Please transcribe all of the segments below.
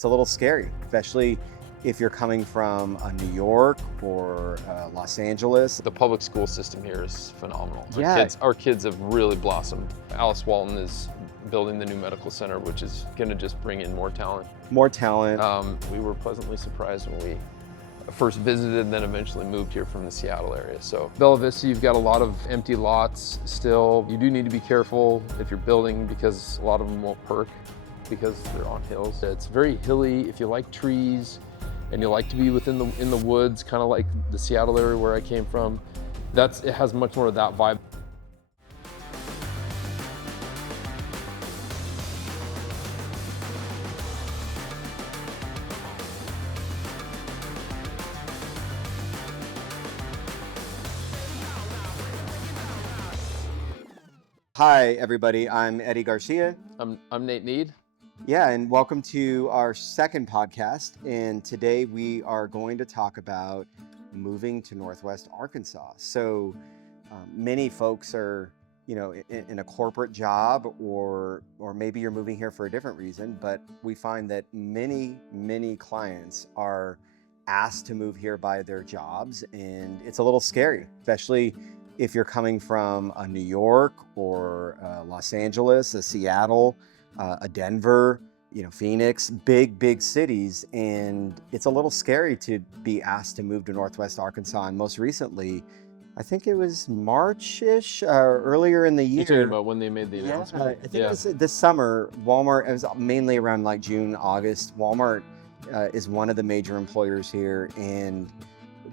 it's a little scary, especially if you're coming from New York or Los Angeles. The public school system here is phenomenal. Yeah. Our kids have really blossomed. Alice Walton is building the new medical center, which is going to just bring in more talent. More talent. We were pleasantly surprised when we first visited and then eventually moved here from the Seattle area. So Bella Vista, you've got a lot of empty lots still. You do need to be careful if you're building because a lot of them won't perk because they're on hills. It's very hilly. If you like trees and you like to be in the woods, kind of like the Seattle area where I came from, it has much more of that vibe. Hi, everybody. I'm Eddie Garcia. I'm Nate Need. Yeah, and welcome to our second podcast. And today we are going to talk about moving to Northwest Arkansas. So many folks are, in a corporate job, or maybe you're moving here for a different reason. But we find that many clients are asked to move here by their jobs, and it's a little scary, especially if you're coming from a New York or Los Angeles, a Seattle, a Denver, Phoenix, big cities. And it's a little scary to be asked to move to Northwest Arkansas. And most recently, I think it was March-ish, earlier in the year. You're talking about when they made the announcement? I think it was this summer. Walmart, it was mainly around like June, August. Walmart is one of the major employers here, and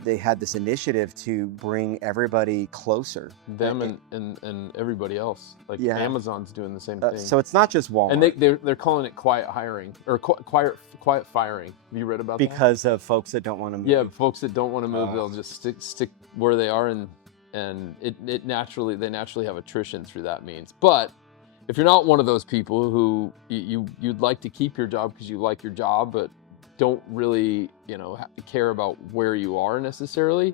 they had this initiative to bring everybody closer. Them and everybody else. Like Amazon's doing the same thing. So it's not just Walmart. And they're calling it quiet hiring or quiet firing. Have you read about that? Because of folks that don't want to move. Yeah, folks that don't want to move, they'll just stick where they are, and they naturally have attrition through that means. But if you're not one of those people who you'd like to keep your job because you like your job, but don't really, care about where you are necessarily,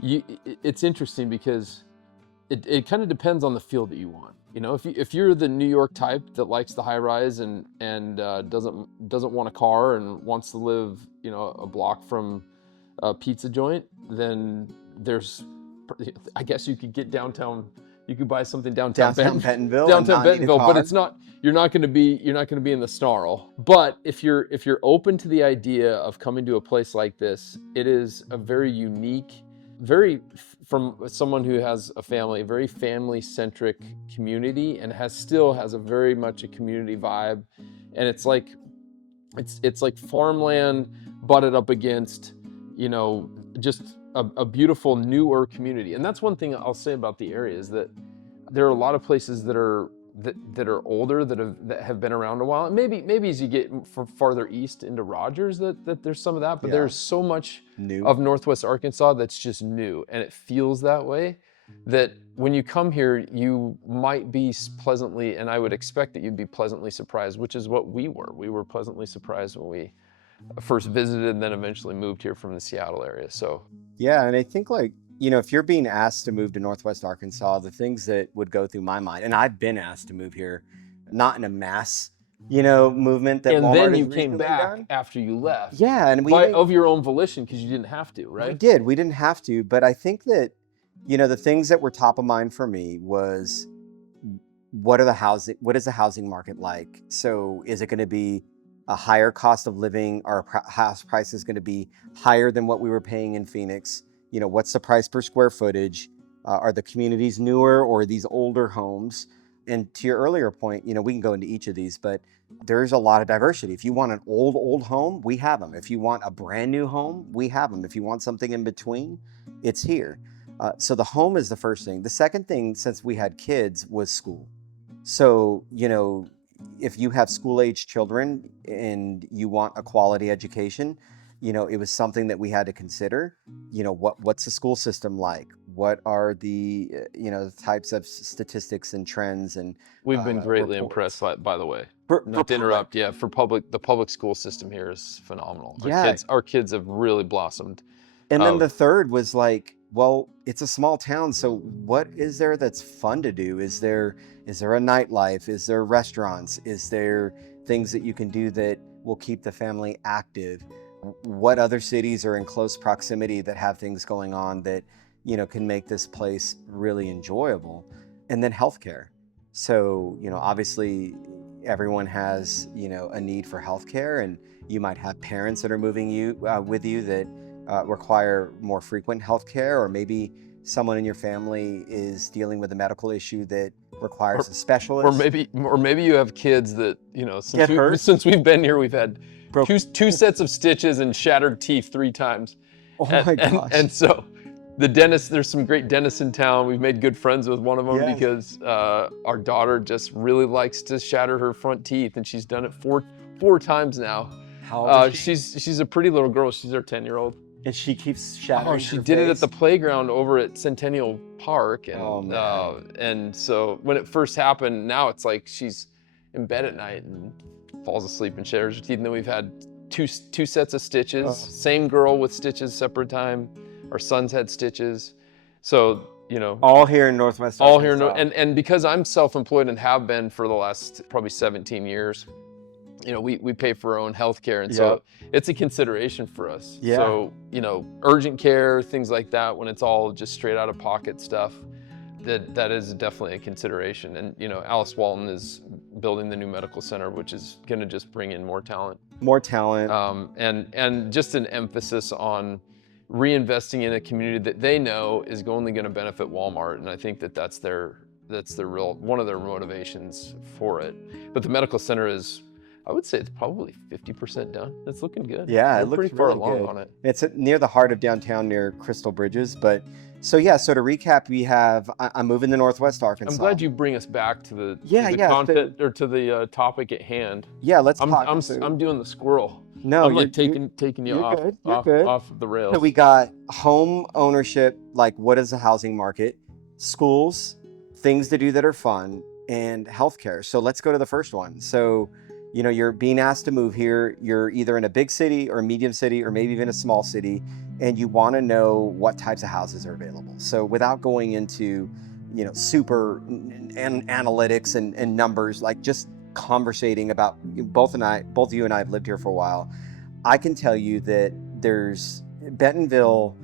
it's interesting because it kind of depends on the feel that you want. If you're the New York type that likes the high rise and doesn't want a car and wants to live, a block from a pizza joint, then I guess you could get downtown. You could buy something downtown Bentonville, but it's not. You're not going to be in the snarl. But if you're open to the idea of coming to a place like this, it is a very unique, from someone who has a family, very family-centric community, and still has a very much a community vibe. And it's like farmland butted up against, just a beautiful newer community. And that's one thing I'll say about the area is that there are a lot of places that are older that have been around a while. And maybe as you get farther east into Rogers that there's some of that, but there's so much new of Northwest Arkansas that's just new, and it feels that way. That when you come here, you might be pleasantly, and I would expect that you'd be pleasantly surprised, which is what we were. We were pleasantly surprised when we first visited and then eventually moved here from the Seattle area. So yeah, and I think if you're being asked to move to Northwest Arkansas, the things that would go through my mind, and I've been asked to move here, not in a mass, movement that and Walmart then has you came back done. After you left. Yeah, and of your own volition, because you didn't have to, right? We didn't have to, but I think that, the things that were top of mind for me was what is the housing market like? So is it going to be a higher cost of living? Our house price is going to be higher than what we were paying in Phoenix. What's the price per square footage? Are the communities newer or these older homes? And to your earlier point, we can go into each of these, but there's a lot of diversity. If you want an old home, we have them. If you want a brand new home, we have them. If you want something in between, it's here. So the home is the first thing. The second thing, since we had kids, was school. So, if you have school-age children and you want a quality education, it was something that we had to consider. What's the school system like? What are the types of statistics and trends? And we've been greatly impressed, by the way. Not to interrupt, the public school system here is phenomenal. Our kids have really blossomed. And then the third was it's a small town, so what is there that's fun to do? Is there a nightlife? Is there restaurants? Is there things that you can do that will keep the family active? What other cities are in close proximity that have things going on that, can make this place really enjoyable? And then healthcare. So, obviously everyone has, a need for healthcare, and you might have parents that are moving with you that require more frequent healthcare, or maybe someone in your family is dealing with a medical issue that requires a specialist. Or maybe you have kids that, since we've been here, we've had two sets of stitches and shattered teeth 3 times. Oh my gosh. And so the dentist, there's some great dentists in town. We've made good friends with one of them because our daughter just really likes to shatter her front teeth, and she's done it four times now. How old is she? She's a pretty little girl. She's our 10-year-old. And she keeps shattering. Oh, she did it at the playground over at Centennial Park, and and so when it first happened, now it's like she's in bed at night and falls asleep and shatters her teeth. And then we've had two sets of stitches. Same girl with stitches, separate time. Our son's had stitches, so all here in Northwest Arkansas. All here, and because I'm self-employed and have been for the last probably 17 years. We pay for our own health care, and so it's a consideration for us. Yeah. So, urgent care, things like that, when it's all just straight out of pocket stuff, that is definitely a consideration. And, Alice Walton is building the new medical center, which is going to just bring in more talent. More talent. And just an emphasis on reinvesting in a community that they know is only going to benefit Walmart. And I think that's one of their motivations for it. But the medical center is, I would say it's probably 50% done. It's looking good. Yeah, We're it looks pretty far really along good on it. It's near the heart of downtown, near Crystal Bridges. But so to recap, I'm moving to Northwest Arkansas. I'm glad you bring us back to the content or to the topic at hand. Yeah, let's talk. I'm doing the squirrel. No, I'm like taking you off the rails. So we got home ownership, like what is the housing market, schools, things to do that are fun, and healthcare. So let's go to the first one. So, you're being asked to move here. You're either in a big city or a medium city or maybe even a small city, and you want to know what types of houses are available. So without going into, super analytics and numbers, like just conversating about both of you and I have lived here for a while. I can tell you that there's Bentonville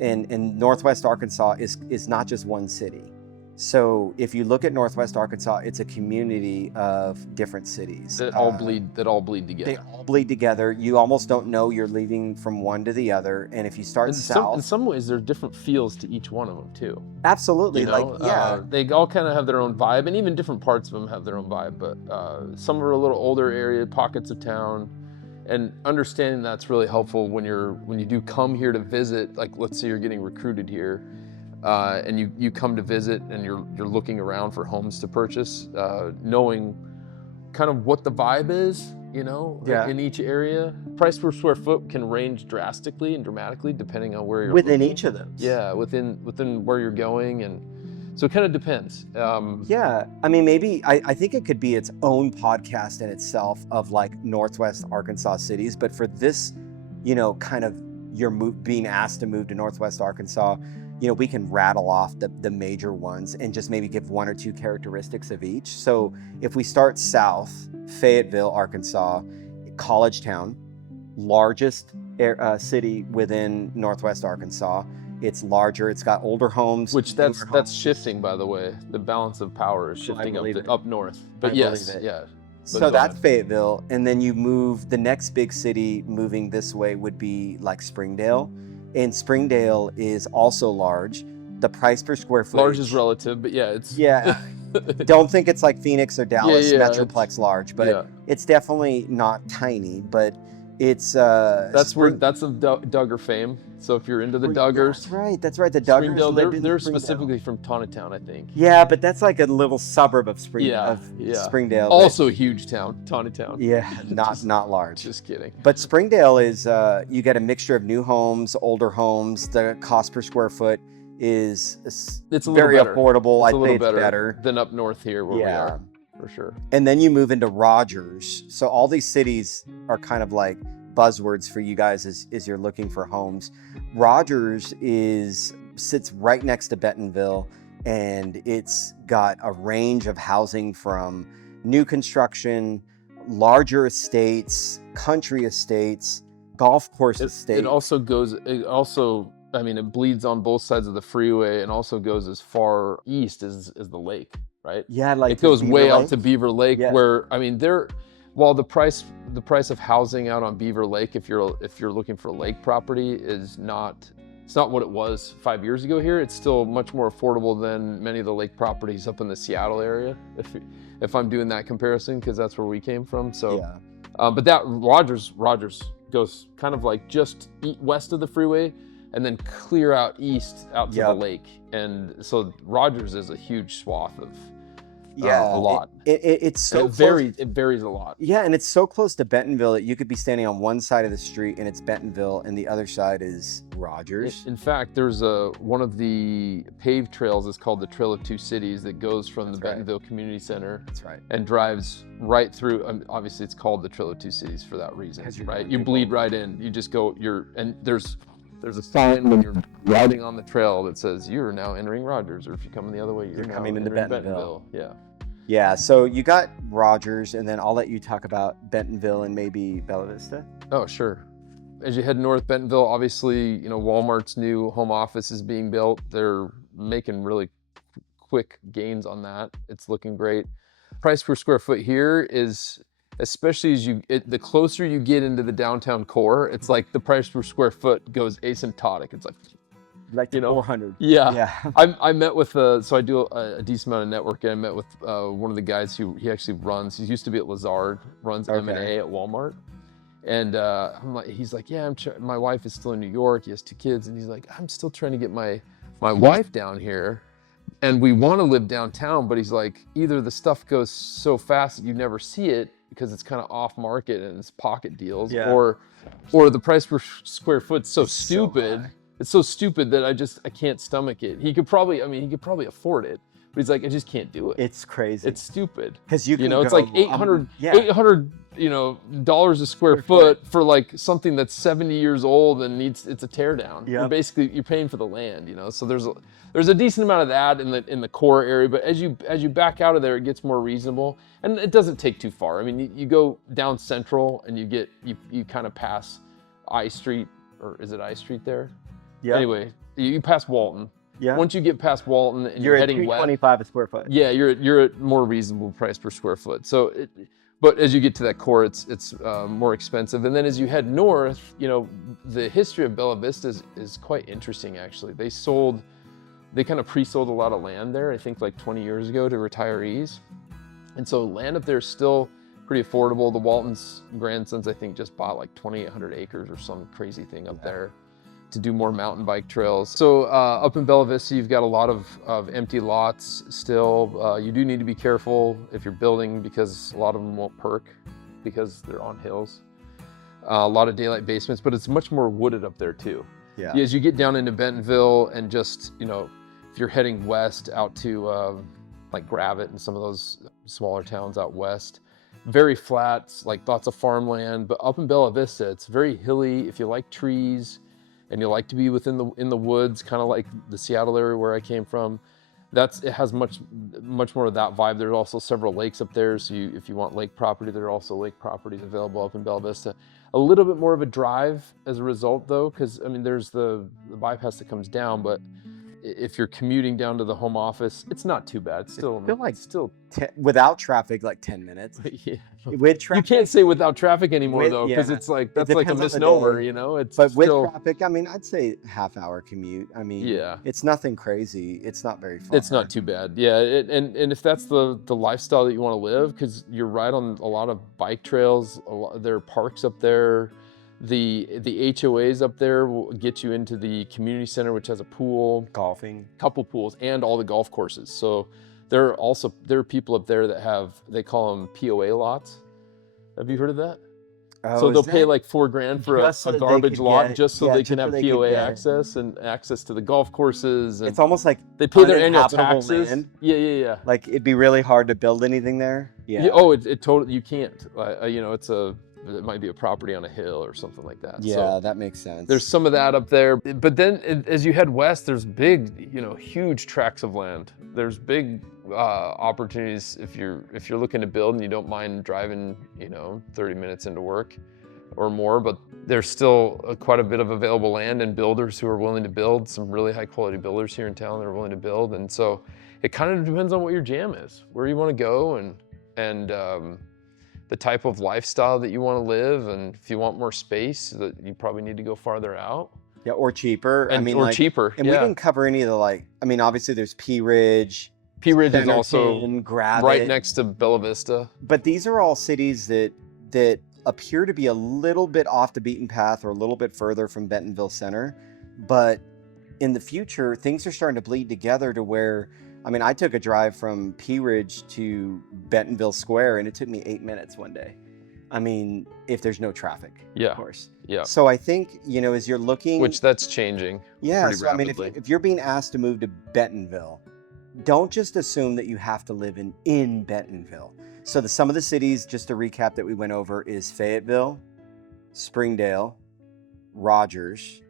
in Northwest Arkansas is not just one city. So if you look at Northwest Arkansas, it's a community of different cities that all bleed together. They all bleed together. You almost don't know you're leaving from one to the other. And if you start south, in some ways, there are different feels to each one of them too. Absolutely, they all kind of have their own vibe, and even different parts of them have their own vibe. But some are a little older area, pockets of town, and understanding that's really helpful when you do come here to visit. Like, let's say you're getting recruited here. And you come to visit and you're looking around for homes to purchase, knowing kind of what the vibe is, in each area. Price per square foot can range drastically and dramatically depending on where you're within looking. Each of those. Yeah, within where you're going, and so it kind of depends. Maybe I think it could be its own podcast in itself of like Northwest Arkansas cities, but for this, kind of you're being asked to move to Northwest Arkansas. We can rattle off the major ones and just maybe give one or two characteristics of each. So if we start south, Fayetteville, Arkansas, college town, largest city within Northwest Arkansas. It's larger. It's got older homes. Which that's shifting, by the way. The balance of power is shifting up north. But yes, yeah. So that's Fayetteville. And then you move, the next big city moving this way would be like Springdale. And Springdale is also large. The price per square foot. Large is relative, but don't think it's like Phoenix or Dallas Metroplex large, but it's definitely not tiny, but it's that's of Duggar fame. So if you're into the Duggars, that's right. The Duggars they're specifically from Tonatown, I think. Yeah, but that's like a little suburb of Springdale. Also a huge town, Tonatown. Yeah, not large. Just kidding. But Springdale is you get a mixture of new homes, older homes. The cost per square foot is very affordable. I'd say it's better than up north here where we are, for sure. And then you move into Rogers. So all these cities are kind of like buzzwords for you guys as you're looking for homes. Rogers sits right next to Bentonville, and it's got a range of housing from new construction, larger estates, country estates, golf course estates. It also, I mean, it bleeds on both sides of the freeway and also goes as far east as the lake, right? Yeah, like it goes Beaver way out Lake. to Beaver Lake, Yeah. where, I mean, while the price of housing out on Beaver Lake, if you're looking for a lake property, it's not what it was 5 years ago here. It's still much more affordable than many of the lake properties up in the Seattle area, if I'm doing that comparison, because that's where we came from. So, yeah. but that Rogers goes kind of like just west of the freeway, and then clear out east out to the lake. And so Rogers is a huge swath of a lot. It's so it varies a lot. Yeah, and it's so close to Bentonville that you could be standing on one side of the street and it's Bentonville, and the other side is Rogers. In fact, there's one of the paved trails is called the Trail of Two Cities that goes from the Bentonville Community Center. That's right. And drives right through. Obviously, it's called the Trail of Two Cities for that reason, right? You bleed right in. You just go. And there's a sign when you're riding on the trail that says you're now entering Rogers, or if you're coming the other way, you're now coming into Bentonville. Yeah. Yeah, so you got Rogers, and then I'll let you talk about Bentonville and maybe Bella Vista. Oh, sure. As you head north, Bentonville, obviously, Walmart's new home office is being built. They're making really quick gains on that. It's looking great. Price per square foot here is, especially as the closer you get into the downtown core, it's like the price per square foot goes asymptotic. It's like 400. Yeah. I met with, so I do a decent amount of networking. I met with one of the guys who he actually runs. He used to be at Lazard, runs M&A at Walmart. And he's like, yeah, my wife is still in New York. He has 2 kids. And he's like, I'm still trying to get my wife down here. And we want to live downtown, but he's like, either the stuff goes so fast that you never see it because it's kind of off market and it's pocket deals, or the price per square foot's so stupid. It's so stupid that I can't stomach it. He could probably afford it, but he's like, I just can't do it. It's crazy. It's stupid. Because it's like $800 dollars a square foot for like something that's 70 years old and it's a tear down. You're paying for the land, So there's a decent amount of that in the core area, but as you back out of there, it gets more reasonable, and it doesn't take too far. I mean, you go down Central and you kind of pass I Street, or is it I Street there? Yeah. Anyway, you pass Walton. Yeah. Once you get past Walton and you're heading west, $325 a square foot. Yeah, you're at more reasonable price per square foot. So, but as you get to that core, it's more expensive. And then as you head north, the history of Bella Vista is quite interesting. Actually, they kind of pre-sold a lot of land there. I think like 20 years ago to retirees, and so land up there is still pretty affordable. The Walton's grandsons, I think, just bought like 2,800 acres or some crazy thing up there to do more mountain bike trails. So up in Bella Vista, you've got a lot of empty lots still. You do need to be careful if you're building, because a lot of them won't perk because they're on hills. A lot of daylight basements, but it's much more wooded up there too. Yeah. As you get down into Bentonville and just, if you're heading west out to like Gravette and some of those smaller towns out west, very flat, like lots of farmland. But up in Bella Vista, it's very hilly. If you like trees, and you like to be in the woods, kind of like the Seattle area where I came from, it has much more of that vibe. There's also several lakes up there, so if you want lake property, there are also lake properties available up in Bella Vista. A little bit more of a drive as a result, though, because there's the bypass that comes down, but if you're commuting down to the home office, it's not too bad. It's still without traffic, like 10 minutes. Yeah. With traffic, you can't say without traffic anymore, though, because it's like that's like a misnomer, But with traffic, I'd say half-hour commute. It's nothing crazy. It's not very far. It's not too bad. Yeah, and if that's the lifestyle that you want to live, because you're right on a lot of bike trails. There are parks up there. The HOAs up there will get you into the community center, which has a pool, golfing, couple pools, and all the golf courses. So there are people up there that they call them POA lots. Have you heard of that? Oh, so they'll pay like $4,000 for a garbage lot just so they can have POA access and access to the golf courses. And it's almost like they pay their annual taxes. Land. Yeah. Like it'd be really hard to build anything there. Yeah. Oh, it totally, you can't. It might be a property on a hill or something like that. Yeah, so that makes sense. There's some of that up there. But then as you head west, there's big, huge tracts of land. There's big opportunities if you're looking to build and you don't mind driving, 30 minutes into work or more, but there's still quite a bit of available land and builders who are willing to build, some really high quality builders here in town that are willing to build. And so it kind of depends on what your jam is, where you want to go, and the type of lifestyle that you want to live. And if you want more space, that you probably need to go farther out. Yeah, or cheaper. Cheaper. And we didn't cover any of the obviously there's Pea Ridge. Pea Ridge is also Gravette, right next to Bella Vista. But these are all cities that appear to be a little bit off the beaten path or a little bit further from Bentonville Center. But in the future, things are starting to bleed together to where, I took a drive from Pea Ridge to Bentonville Square and it took me 8 minutes one day. If there's no traffic, yeah, of course. Yeah. So I think, as you're looking... Which that's changing. Yeah, pretty rapidly. If you're being asked to move to Bentonville, don't just assume that you have to live in Bentonville. So some of the cities, just to recap, that we went over is Fayetteville, Springdale, Rogers,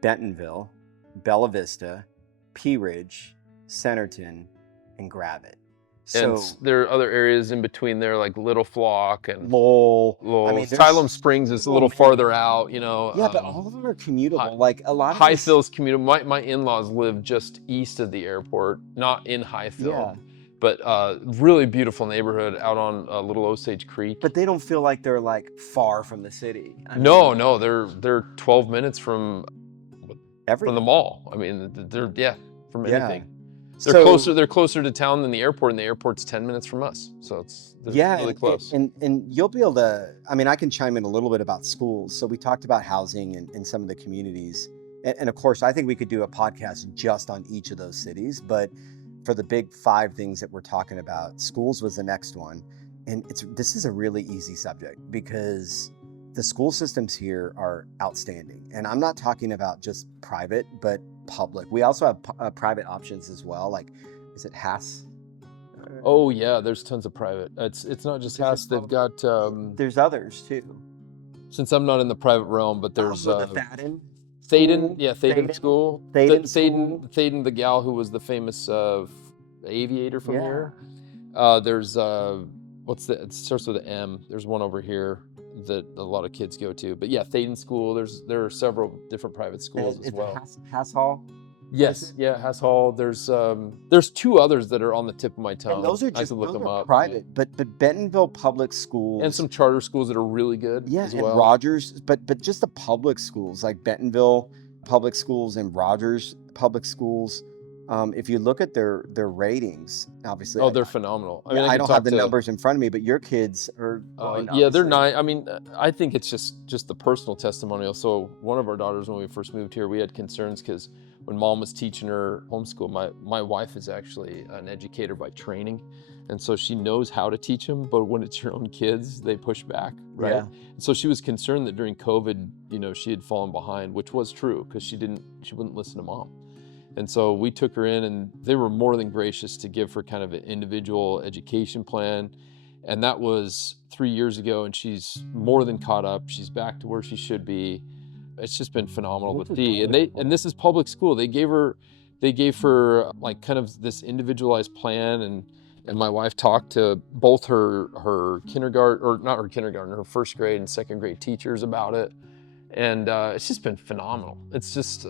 Bentonville, Bella Vista, Pea Ridge, Centerton, and Gravette. So, and there are other areas in between there, like Little Flock and Lowell. Siloam Springs is a little farther out, Yeah, but all of them are commutable. A lot of Highfield's commutable. My in-laws live just east of the airport, not in Highfield. Yeah. But really beautiful neighborhood out on Little Osage Creek. But they don't feel like they're far from the city. No, they're 12 minutes from everything. From the mall. They're from anything. They're closer to town than the airport, and the airport's 10 minutes from us. So they're really close. And you'll be able to, I can chime in a little bit about schools. So we talked about housing in some of the communities. And of course, I think we could do a podcast just on each of those cities. But for the big 5 things that we're talking about, schools was the next one. And this is a really easy subject because the school systems here are outstanding. And I'm not talking about just private, but public. We also have private options as well. Is it Haas? Oh yeah, there's tons of private. It's not just Haas. They've got there's others too. Since I'm not in the private realm, but there's Thaden. Thaden School. Thaden, the gal who was the famous aviator from here. There's it starts with an M. There's one over here that a lot of kids go to. But yeah, Thaden School. There are several different private schools as well. Haas Hall. Yes, Haas Hall. There's 2 others that are on the tip of my tongue. And those are just look them up. Private, but Bentonville public schools and some charter schools that are really good. Yeah, as well. And Rogers, but just the public schools like Bentonville public schools and Rogers public schools. If you look at their ratings, obviously. They're phenomenal. I don't have the numbers in front of me, but your kids are. They're nice. I think it's just the personal testimonial. So one of our daughters, when we first moved here, we had concerns because when mom was teaching her homeschool, my wife is actually an educator by training. And so she knows how to teach them, but when it's your own kids, they push back, right? Yeah. So she was concerned that during COVID, she had fallen behind, which was true because she wouldn't listen to mom. And so we took her in and they were more than gracious to give her kind of an individual education plan. And that was 3 years ago and she's more than caught up. She's back to where she should be. It's just been phenomenal with Dee. And this is public school. They gave her like kind of this individualized plan and my wife talked to both her kindergarten, or not her kindergarten, her first grade and second grade teachers about it. And it's just been phenomenal. It's just,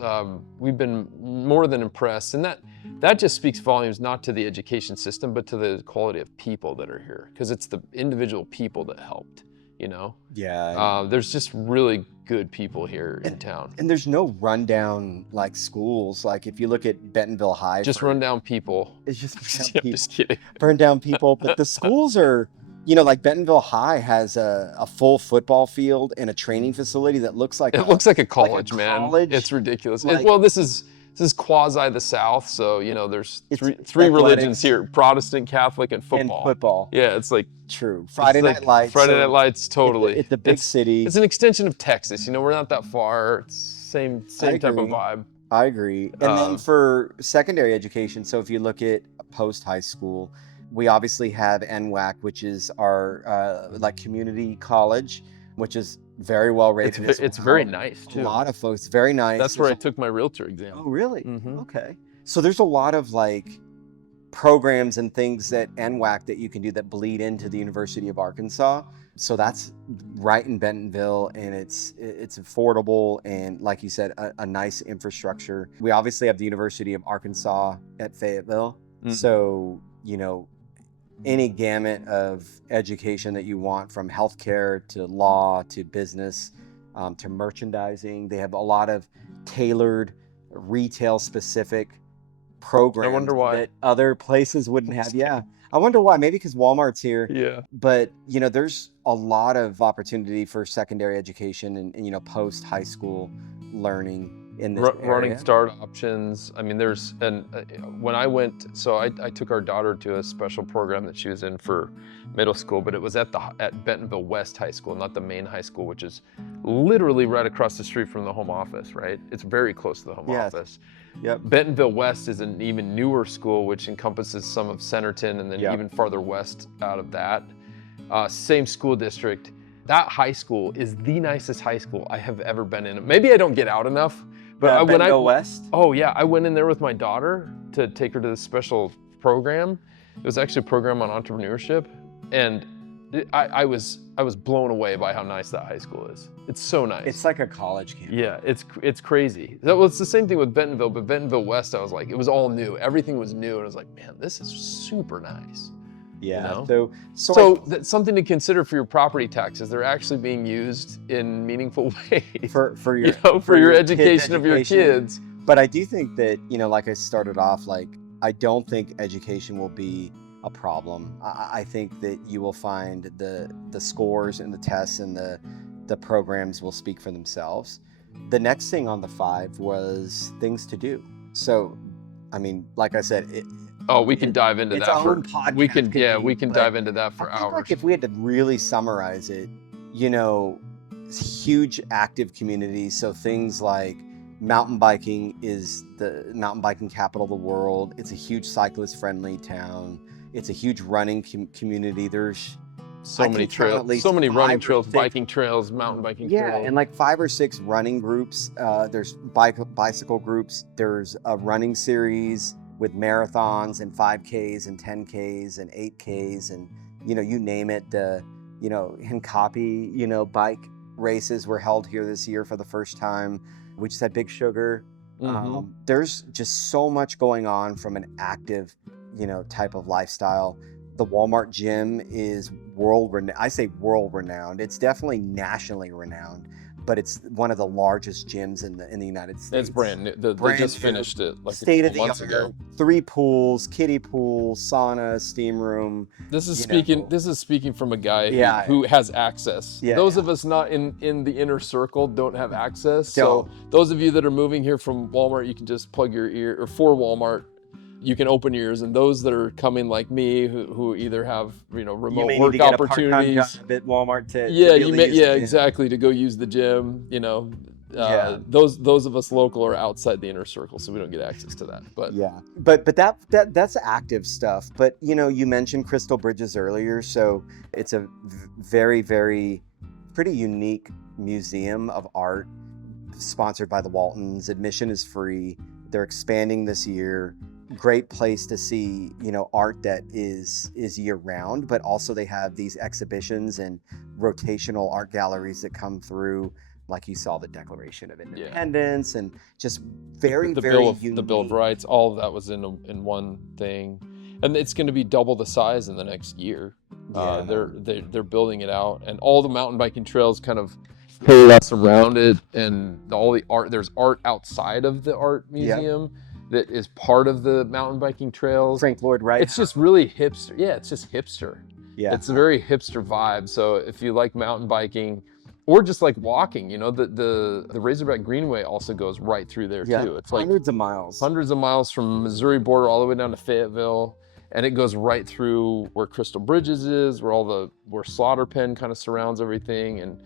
we've been more than impressed. And that just speaks volumes, not to the education system, but to the quality of people that are here. Because it's the individual people that helped, Yeah. There's just really good people here in town. And there's no rundown schools. If you look at Bentonville High. Just rundown people. It's just I'm just kidding. Burned down people. But the schools are... Bentonville High has a full football field and a training facility that looks like looks like a college, man. College. It's ridiculous. This is quasi the South, so there's three religions here: Protestant, Catholic, and football. And football. Yeah, it's true. Friday Night Lights. Friday Night Lights, totally. It's a big city. It's an extension of Texas. We're not that far. It's same type of vibe. I agree. And then for secondary education, so if you look at post high school. We obviously have NWAC, which is our community college, which is very well rated. It's very nice too. A lot of folks, very nice. That's where I took my realtor exam. Oh, really? Mm-hmm. Okay. So there's a lot of programs and things at NWAC that you can do that bleed into the University of Arkansas. So that's right in Bentonville, and it's affordable, and like you said, a nice infrastructure. We obviously have the University of Arkansas at Fayetteville. So, you know, any gamut of education that you want, from healthcare to law to business to merchandising. They have a lot of tailored, retail specific programs. I wonder why. That other places wouldn't have. Yeah. I wonder why. Maybe because Walmart's here. Yeah. But, you know, there's a lot of opportunity for secondary education and you know, post high school learning in this area. Running start options. I mean, there's, and when I went, so I took our daughter to a special program that she was in for middle school, but it was at Bentonville West High School, not the main high school, which is literally right across the street from the home office, right? It's very close to the home office. Yep. Bentonville West is an even newer school, which encompasses some of Centerton and then even farther west out of that. Same school district. That high school is the nicest high school I have ever been in. Maybe I don't get out enough, but when I West. Oh yeah, I went in there with my daughter to take her to this special program. It was actually a program on entrepreneurship, and I was blown away by how nice that high school is. It's so nice. It's like a college campus. Yeah, it's crazy. Well, it's the same thing with Bentonville, but Bentonville West, I was like, it was all new. Everything was new, and I was like, man, this is super nice. Yeah. You know? So that's something to consider for your property taxes. They're actually being used in meaningful ways for your, you know, for your education of your kids. But I do think that, you know, like I started off, like, I don't think education will be a problem. I think that you will find the scores and the tests and the programs will speak for themselves. The next thing on the 5 was things to do. So, I mean, like I said, we can dive into that. We can dive into that for hours. Like if we had to really summarize it, you know, huge active communities. So things like mountain biking is the mountain biking capital of the world. It's a huge cyclist friendly town. It's a huge running community. There's so many trails, so many running trails, biking trails, mountain biking trails. Yeah, and like 5 or 6 running groups. There's bicycle groups. There's a running series with marathons and 5Ks and 10Ks and 8Ks and, you know, you name it. You know, Hinkapi, you know, bike races were held here this year for the first time. We just had Big Sugar. There's just so much going on from an active, you know, type of lifestyle. The Walmart gym is world-renowned. I say world-renowned. It's definitely nationally renowned, but it's one of the largest gyms in the United States. It's brand new. They just finished it like state a couple months ago. 3 pools, kiddie pool, sauna, steam room. This is speaking from a guy who has access. Those of us not in the inner circle don't have access. So those of you that are moving here from Walmart, you can just plug your ear, or for Walmart, you can open your ears, and those that are coming like me, who either have, you know, remote work opportunities, job at Walmart exactly, to go use the gym. You know, those of us local are outside the inner circle, so we don't get access to that. But that's active stuff. But you know, you mentioned Crystal Bridges earlier, so it's a very, very pretty unique museum of art, sponsored by the Waltons. Admission is free. They're expanding this year. Great place to see, you know, art that is year round, but also they have these exhibitions and rotational art galleries that come through, like you saw the Declaration of Independence and just very unique. The Bill of Rights, all of that was in one thing, and it's going to be double the size in the next year. They're building it out, and all the mountain biking trails kind of coalesce around it, and all the art. There's art outside of the art museum. That is part of the mountain biking trails. Frank Lloyd Wright. It's just really hipster. Yeah, it's just hipster. Yeah. It's a very hipster vibe. So if you like mountain biking or just like walking, you know, the Razorback Greenway also goes right through there too. It's like hundreds of miles from Missouri border all the way down to Fayetteville. And it goes right through where Crystal Bridges is, where Slaughter Pen kind of surrounds everything. And